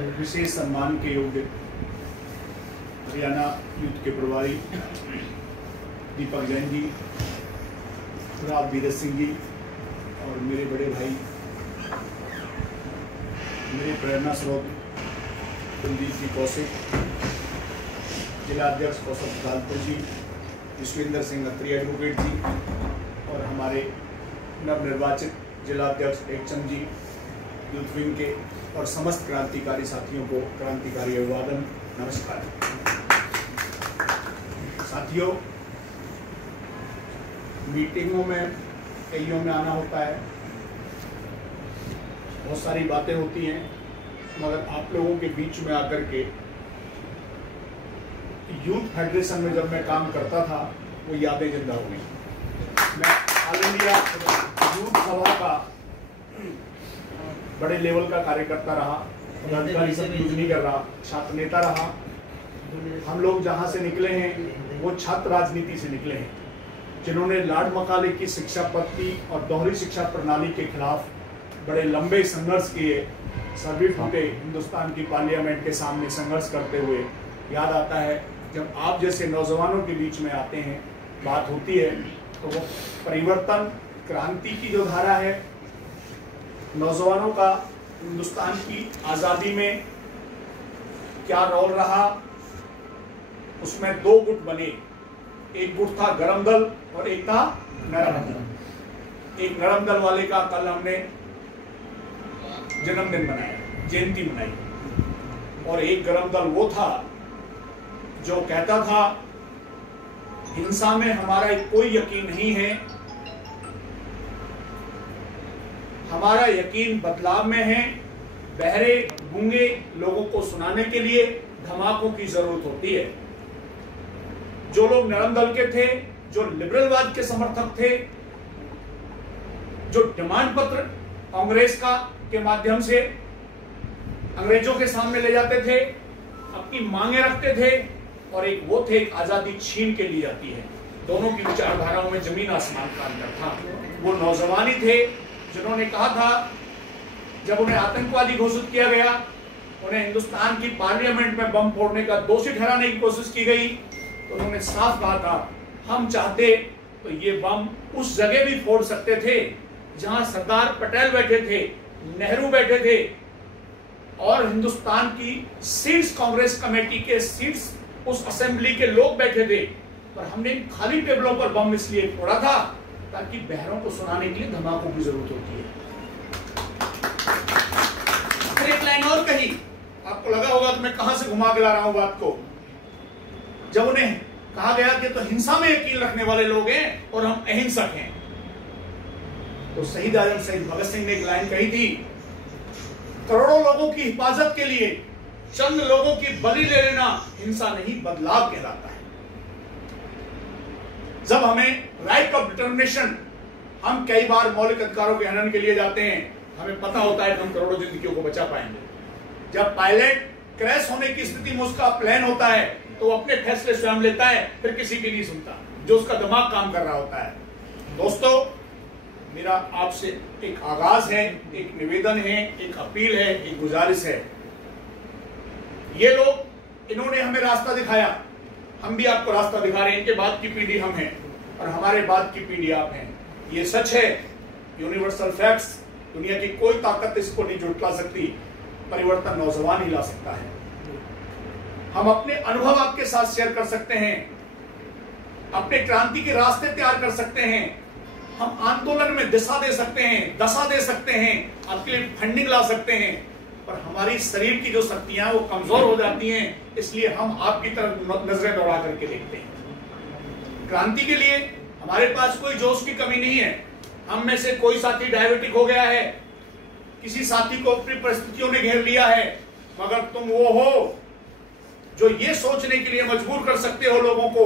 विशेष सम्मान के योग्य हरियाणा यूथ के प्रभारी दीपक जैन जी, राव बीरज सिंह जी और मेरे बड़े भाई, मेरे प्रेरणा स्रोत कुलदीप जी कौशिक, जिला अध्यक्ष कौशल गालपुर जी, विश्वेंद्र सिंह अत्री एडवोकेट जी और हमारे नवनिर्वाचित जिला अध्यक्ष एकचंद जी यूथ विंग के और समस्त क्रांतिकारी साथियों को क्रांतिकारी अभिवादन, नमस्कार। साथियों, मीटिंगों में कईयों में आना होता है, बहुत सारी बातें होती हैं, मगर आप लोगों के बीच में आकर के यूथ फेडरेशन में जब मैं काम करता था वो यादें जिंदा हो गई। मैं ऑल इंडिया यूथ सभा का बड़े लेवल का कार्यकर्ता रहा, पदाधिकारी सब यूज नहीं कर रहा, छात्र नेता रहा। हम लोग जहाँ से निकले हैं वो छात्र राजनीति से निकले हैं, जिन्होंने लॉर्ड मकाले की शिक्षा पद्धति और दोहरी शिक्षा प्रणाली के खिलाफ बड़े लंबे संघर्ष किए। सभी फूटे हिंदुस्तान की पार्लियामेंट के सामने संघर्ष करते हुए याद आता है। जब आप जैसे नौजवानों के बीच में आते हैं, बात होती है, तो वो परिवर्तन, क्रांति की जो धारा है, नौजवानों का हिंदुस्तान की आज़ादी में क्या रोल रहा, उसमें दो गुट बने। एक गुट था गरम दल और एक था नरम दल। एक नरम दल वाले का कल हमने जन्मदिन मनाया, जयंती मनाई, और एक गरम दल वो था जो कहता था हिंसा में हमारा कोई यकीन नहीं है, हमारा यकीन बदलाव में है। बहरे गूंगे लोगों को सुनाने के लिए धमाकों की जरूरत होती है। जो लोग नरम दल के थे, जो लिबरलवाद के समर्थक थे, जो डिमांड पत्र कांग्रेस का के माध्यम से अंग्रेजों के सामने ले जाते थे, अपनी मांगे रखते थे, और एक वो थे आजादी छीन के ली जाती है। दोनों की विचारधाराओं में जमीन आसमान का अंतर था। वो नौजवान ही थे जिन्होंने कहा था, जब उन्हें आतंकवादी घोषित किया गया, उन्हें हिंदुस्तान की पार्लियामेंट में बम फोड़ने का दोषी ठहराने की कोशिश की गई, तो उन्होंने साफ कहा था, हम चाहते तो ये बम उस जगह भी फोड़ सकते थे जहां सरदार पटेल बैठे थे, नेहरू बैठे थे, और हिंदुस्तान की सीट्स, कांग्रेस कमेटी के सीट्स, उस असेंबली के लोग बैठे थे, पर हमने खाली टेबलों पर बम इसलिए फोड़ा था ताकि बहरों को सुनाने के लिए धमाकों की जरूरत होती है। फिर एक लाइन और कही, आपको लगा होगा कि मैं कहां से घुमा के ला रहा हूं बात को। जब उन्हें कहा गया कि तो हिंसा में यकीन रखने वाले लोग हैं और हम अहिंसक हैं, तो शहीद आजम शहीद भगत सिंह ने एक लाइन कही थी, करोड़ों लोगों की हिफाजत के लिए चंद लोगों की बलि ले लेना हिंसा नहीं बदलाव कहलाता है। जब हमें राइट ऑफ डिटर्मिनेशन, हम कई बार मौलिक अधिकारों के हनन के लिए जाते हैं, हमें पता होता है कि हम करोड़ों जिंदगियों को बचा पाएंगे। जब पायलट क्रैश होने की स्थिति में उसका प्लान होता है तो वो अपने फैसले स्वयं लेता है, फिर किसी की नहीं सुनता, जो उसका दिमाग काम कर रहा होता है। दोस्तों, मेरा आपसे एक आगाज है, एक निवेदन है, एक अपील है, एक गुजारिश है। ये लोग, इन्होंने हमें रास्ता दिखाया, हम भी आपको रास्ता दिखा रहे हैं। इनके बाद की पीढ़ी हम हैं और हमारे बाद की पीढ़ी आप हैं। ये सच है, यूनिवर्सल फैक्ट्स, दुनिया की कोई ताकत इसको नहीं झुठला सकती। परिवर्तन नौजवान ही ला सकता है। हम अपने अनुभव आपके साथ शेयर कर सकते हैं, अपने क्रांति के रास्ते तैयार कर सकते हैं, हम आंदोलन में दिशा दे सकते हैं, दशा दे सकते हैं, आपके लिए फंडिंग ला सकते हैं, पर हमारी शरीर की जो शक्तियां वो कमजोर हो जाती हैं, इसलिए हम आपकी तरफ नजरें दौड़ा करके देखते हैं। क्रांति के लिए हमारे पास कोई जोश की कमी नहीं है। हम में से कोई साथी डायबिटिक हो गया है, किसी साथी को अपनी परिस्थितियों ने घेर लिया है, मगर तुम वो हो जो ये सोचने के लिए मजबूर कर सकते हो लोगों को,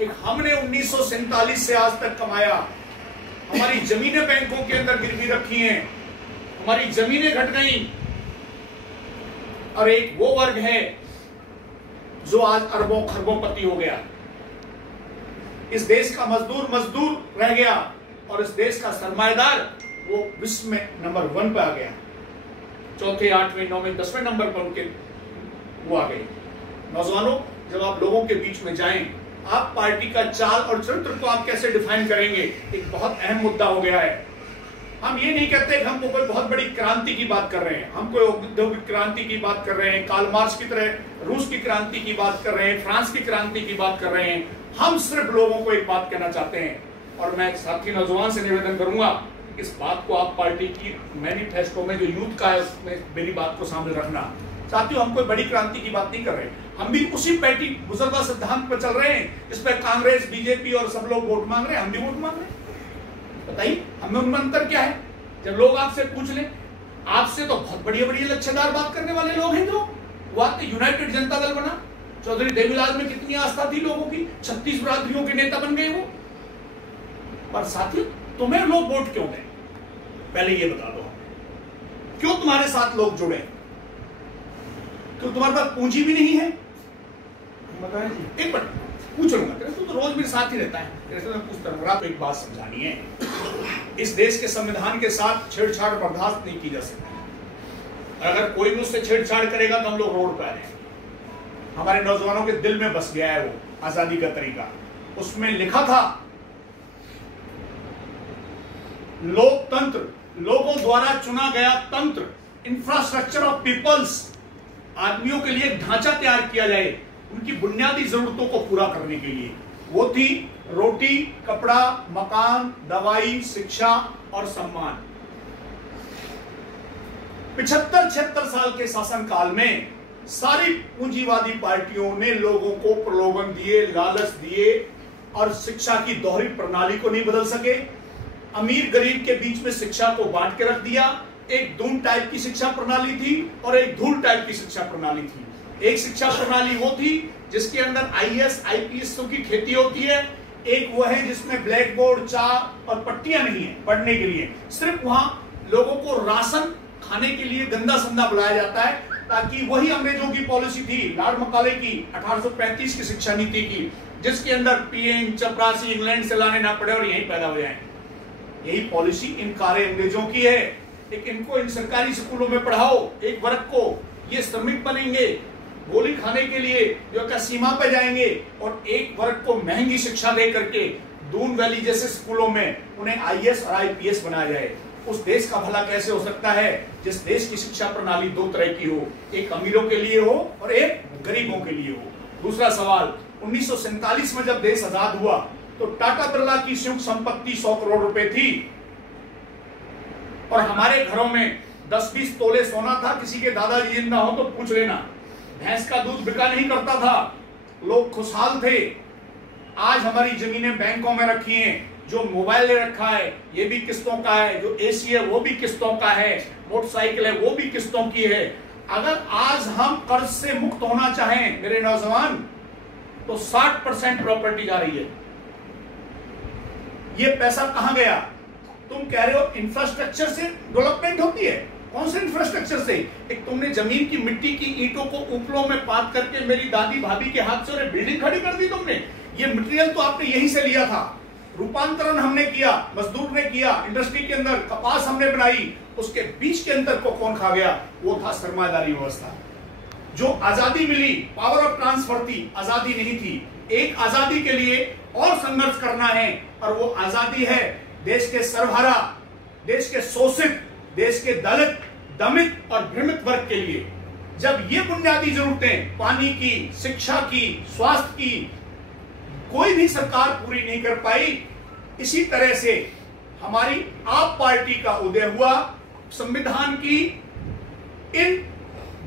एक हमने 1947 से आज तक कमाया, हमारी जमीनें बैंकों के अंदर गिरवी रखी हैं, हमारी जमीनें घट गई, और एक वो वर्ग है जो आज अरबों खरबों-पति हो गया। इस देश का मजदूर रह गया और इस देश का सरमाएदार वो विश्व में नंबर 1 पे आ गया। चौथे, 8वें, 9वें, 10वें नंबर पर उनके वो आ गए। नौजवानों, जब आप लोगों के बीच में जाएं, आप पार्टी का चाल और चरित्र को आप कैसे डिफाइन करेंगे, एक बहुत अहम मुद्दा हो गया है। हम ये नहीं कहते कि हम कोई बहुत बड़ी क्रांति की बात कर रहे हैं, हम कोई औद्योगिक क्रांति की बात कर रहे हैं, कार्ल मार्क्स की तरह रूस की क्रांति की बात कर रहे हैं, फ्रांस की क्रांति की बात कर रहे हैं। हम सिर्फ लोगों को एक बात कहना चाहते हैं, और मैं साथी नौजवान से निवेदन करूंगा, इस बात को आप पार्टी की मैनिफेस्टो में जो यूथ का है उसमें मेरी बात को सामने रखना। साथियों, हम कोई बड़ी क्रांति की बात नहीं कर रहे, हम भी उसी पैटी गुजरदा सिद्धांत पर चल रहे हैं जिस पर कांग्रेस, बीजेपी और सब लोग वोट मांग रहे हैं, हम भी वोट मांग रहे हैं। बताइए हमें उनमें अंतर क्या है? जब लोग आपसे पूछ लें, आपसे तो बहुत बढ़िया बढ़िया लच्छेदार बात करने वाले लोग हैं, जो वो आते यूनाइटेड जनता दल बना, चौधरी देवीलाल में कितनी आस्था थी लोगों की, 36 बिरादरियों के नेता बन गए वो। पर साथियों, तुम्हें लोग वोट क्यों दें? पहले ये बता दो, क्यों तुम्हारे साथ लोग जुड़े? क्यों तुम्हारे पास पूंजी भी नहीं है? बताएं जी। एक मिनट पूछ लूंगा, तू तो रोज मेरे साथ ही रहता है, तेरे से मैं पूछता रहूंगा। तो एक बात समझानी है, इस देश के संविधान के साथ छेड़छाड़ बर्दाश्त नहीं की जा सकती। अगर कोई भी उससे छेड़छाड़ करेगा तो हम लोग रोड पर आ जाएंगे। हमारे नौजवानों के दिल में बस गया है वो आजादी का तरीका। उसमें लिखा था, लोकतंत्र, लोगों द्वारा चुना गया तंत्र, इंफ्रास्ट्रक्चर ऑफ पीपल्स, आदमियों के लिए एक ढांचा तैयार किया जाए उनकी बुनियादी जरूरतों को पूरा करने के लिए। वो थी रोटी, कपड़ा, मकान, दवाई, शिक्षा और सम्मान। 75-76 साल के शासनकाल में सारी पूंजीवादी पार्टियों ने लोगों को प्रलोभन दिए, लालच दिए और शिक्षा की दोहरी प्रणाली को नहीं बदल सके। अमीर गरीब के बीच में शिक्षा को बांट के रख दिया। एक दून टाइप की शिक्षा प्रणाली थी और एक धूल टाइप की शिक्षा प्रणाली थी। एक शिक्षा प्रणाली वो थी जिसके अंदर IAS, IPS की खेती होती है। एक वो है जिसमें ब्लैक बोर्ड, चाक और पट्टियां नहीं है पढ़ने के लिए, सिर्फ वहां लोगों को राशन खाने के लिए गंदा संदा बुलाया जाता है, ताकि वही अंग्रेजों की पॉलिसी थी, लॉर्ड मकाले की 1835 की शिक्षा नीति की, जिसके अंदर पीएन, चपरासी इंग्लैंड से लाने ना पड़े और यहीं पैदा हो जाए। यही पॉलिसी इन कारे अंग्रेजों की है। एक इनको इन सरकारी स्कूलों में पढ़ाओ, एक वर्ग को ये श्रमिक बनेंगे, गोली खाने के लिए जो का सीमा पे जाएंगे, और एक वर्ग को महंगी शिक्षा दे करके दून वैली जैसे स्कूलों में उन्हें IAS और IPS बनाया जाए। उस देश का भला कैसे हो सकता है जिस देश की शिक्षा प्रणाली दो तरह की हो, एक अमीरों के लिए हो और एक गरीबों के लिए हो। दूसरा सवाल, 1947 में जब देश आजाद हुआ तो टाटा बिरला की संयुक्त संपत्ति 100 करोड़ रुपए थी, और हमारे घरों में 10-20 तोले सोना था। किसी के दादाजी जिंदा हो तो पूछ लेना, भैंस का दूध बिका नहीं करता था, लोग खुशहाल थे। आज हमारी जमीनें बैंकों में रखी हैं, जो मोबाइल ले रखा है ये भी किस्तों का है, जो AC है वो भी किस्तों का है, मोटरसाइकिल है वो भी किस्तों की है। अगर आज हम कर्ज से मुक्त होना चाहें मेरे नौजवान, तो 60% प्रॉपर्टी जा रही है। ये पैसा कहां गया? तुम कह रहे हो इंफ्रास्ट्रक्चर से डेवलपमेंट होती है, कौन से इंफ्रास्ट्रक्चर से? एक तुमने जमीन की मिट्टी की ईंटों को ऊपरों में पात करके मेरी दादी भाभी के हाथ से बिल्डिंग खड़ी कर दी तुमने। ये मटेरियल तो आपने यहीं से लिया था, रूपांतरण हमने किया, मजदूर ने किया, इंडस्ट्री के अंदर कपास हमने बनाई, उसके बीच के अंतर को कौन खा गया? वो था सरमायादारी व्यवस्था। जो आजादी मिली, पावर ऑफ ट्रांसफर थी, आजादी नहीं थी। एक आजादी के लिए और संघर्ष करना है, और वो आजादी है देश के सर्वहारा, देश के शोषित, देश के दलित, दमित और भ्रमित वर्ग के लिए। जब ये बुनियादी जरूरतें पानी की, शिक्षा की, स्वास्थ्य की कोई भी सरकार पूरी नहीं कर पाई, इसी तरह से हमारी आप पार्टी का उदय हुआ। संविधान की इन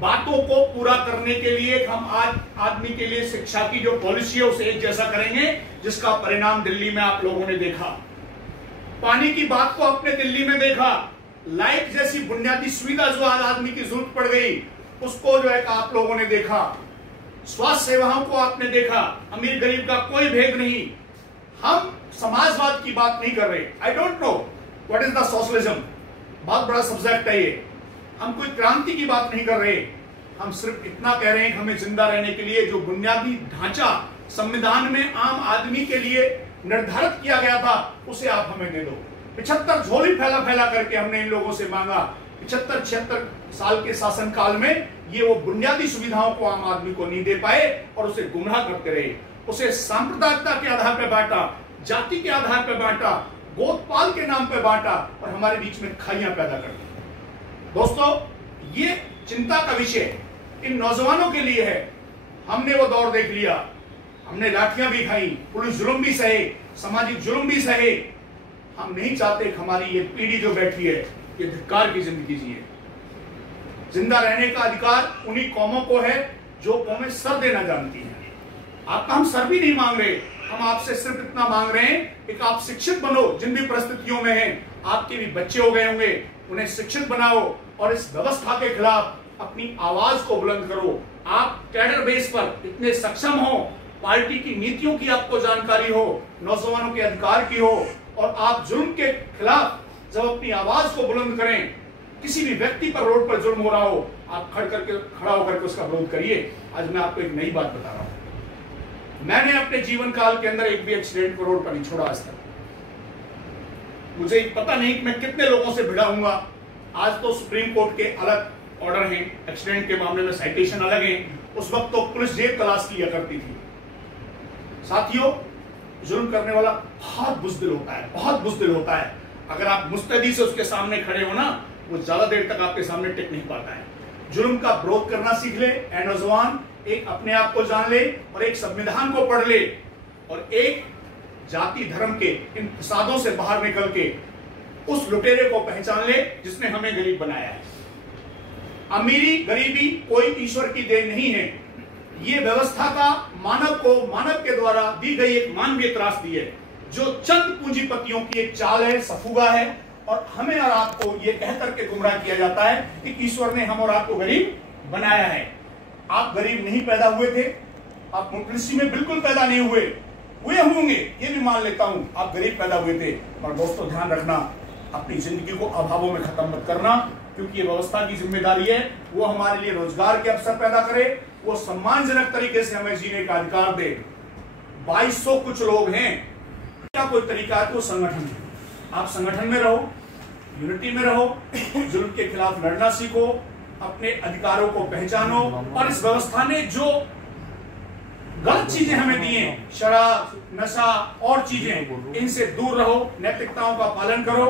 बातों को पूरा करने के लिए हम आज आदमी के लिए शिक्षा की जो पॉलिसी है उसे एक जैसा करेंगे, जिसका परिणाम दिल्ली में आप लोगों ने देखा। पानी की बात को आपने दिल्ली में देखा, लाइट जैसी बुनियादी सुविधा जो आज आदमी की जरूरत पड़ गई उसको जो है आप लोगों ने देखा। स्वास्थ्य सेवाओं को आपने देखा, अमीर गरीब का कोई भेद नहीं। हम समाजवाद की बात नहीं कर रहे। I don't know what is the socialism, बहुत बड़ा सब्जेक्ट है ये। हम कोई क्रांति की बात नहीं कर रहे, हम सिर्फ इतना कह रहे हैं कि हमें जिंदा रहने के लिए जो बुनियादी ढांचा संविधान में आम आदमी के लिए निर्धारित किया गया था उसे आप हमें दे दो। 75 झोली फैला फैला करके हमने इन लोगों से मांगा 75-76 साल के शासन काल में ये वो बुनियादी सुविधाओं को आम आदमी को नहीं दे पाए और उसे गुमराह करते रहे। उसे सांप्रदायिकता के आधार पर बांटा, जाति के आधार पर बांटा, गोदपाल के नाम पर बांटा और हमारे बीच में खाइयां पैदा कर दी। दोस्तों, ये चिंता का विषय इन नौजवानों के लिए है। हमने वो दौर देख लिया, हमने लाठियां भी खाई, पुलिस जुल्म भी सहे, सामाजिक जुल्म भी सहे। हम नहीं चाहते कि हमारी ये पीढ़ी जो बैठी है ये धिक्कार की जिंदगी जिए। जिंदा रहने का अधिकार उन्हीं कौमों को है जो कौमें सर देना जानती हैं। आपका हम सर भी नहीं मांग रहे, हम आपसे सिर्फ इतना मांग रहे हैं कि आप शिक्षित बनो। जिन भी परिस्थितियों में हैं, आपके भी बच्चे हो गए होंगे, उन्हें शिक्षित बनाओ और इस व्यवस्था के खिलाफ अपनी आवाज को बुलंद करो। आप कैडर बेस पर इतने सक्षम हो, पार्टी की नीतियों की आपको जानकारी हो, नौजवानों के अधिकार की हो और आप जुल्म के खिलाफ जब अपनी आवाज को बुलंद करें, किसी भी व्यक्ति पर रोड पर जुल्म हो रहा हो, आप खड़ा होकर के उसका विरोध करिए। आज मैं आपको एक नई बात बता रहा हूं। मैंने अपने जीवन काल के अंदर एक भी एक्सीडेंट को रोड पर नहीं छोड़ा आज तक। मुझे पता नहीं कि मैं कितने लोगों से भिड़ा हूंगा। आज तो सुप्रीम कोर्ट के अलग ऑर्डर हैं, एक्सीडेंट के मामले में साइटेशन अलग है। उस वक्त तो पुलिस जेब तलाश किया करती थी। साथियों, जुल्म करने वाला बहुत बुज़दिल होता है, बहुत बुज़दिल होता है। अगर आप मुस्तैदी से उसके सामने खड़े हो ना, वो ज्यादा देर तक आपके सामने टिक नहीं पाता है। जुल्म का विरोध करना सीख ले ए नौजवान, एक अपने आप को जान ले और एक संविधान को पढ़ ले और एक जाति धर्म के इन फसादों से बाहर निकल के उस लुटेरे को पहचान ले जिसने हमें गरीब बनाया है। अमीरी गरीबी कोई ईश्वर की देन नहीं है। ये व्यवस्था का मानव के द्वारा दी गई एक मानवीय त्रासदी है, जो चंद पूंजीपतियों की एक चाल है, सफुगा है और हमें और आपको ये कह करके गुमराह किया जाता है कि ईश्वर ने हम और आपको गरीब बनाया है। आप गरीब नहीं पैदा हुए थे, आप मुफलिसी में बिल्कुल पैदा नहीं हुए होंगे, ये भी मान लेता हूं। आप गरीब पैदा हुए थे, पर दोस्तों ध्यान रखना, अपनी जिंदगी को अभावों में खत्म मत करना, क्योंकि ये व्यवस्था की जिम्मेदारी है वो हमारे लिए रोजगार के अवसर पैदा करे, वो सम्मानजनक तरीके से हमें जीने का अधिकार दे। 2200 कुछ लोग हैं, क्या कोई तरीका है तो संगठन है। आप संगठन में रहो, यूनिटी में रहो, जुल्म के खिलाफ लड़ना सीखो, अपने अधिकारों को पहचानो और इस व्यवस्था ने जो गलत चीजें हमें दी हैं, शराब, नशा और चीजें, इनसे दूर रहो, नैतिकताओं का पालन करो।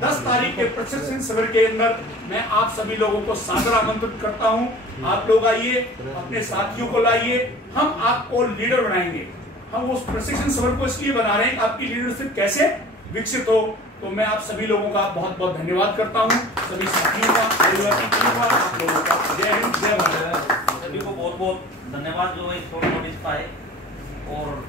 10 तारीख के प्रशिक्षण शिविर के अंदर मैं आप सभी लोगों को सादर आमंत्रित करता हूं। आप लोग आइए, अपने साथियों को लाइए, हम आपको लीडर बनाएंगे। हम उस प्रशिक्षण शिविर को इसलिए बना रहे हैं कि आपकी लीडरशिप कैसे विकसित हो। तो मैं आप सभी लोगों का बहुत बहुत धन्यवाद करता हूं, सभी साथियों का, आप लोगों का जय हिंद, जय भारत। सभी को बहुत बहुत धन्यवाद जो इस नोटिस पाए और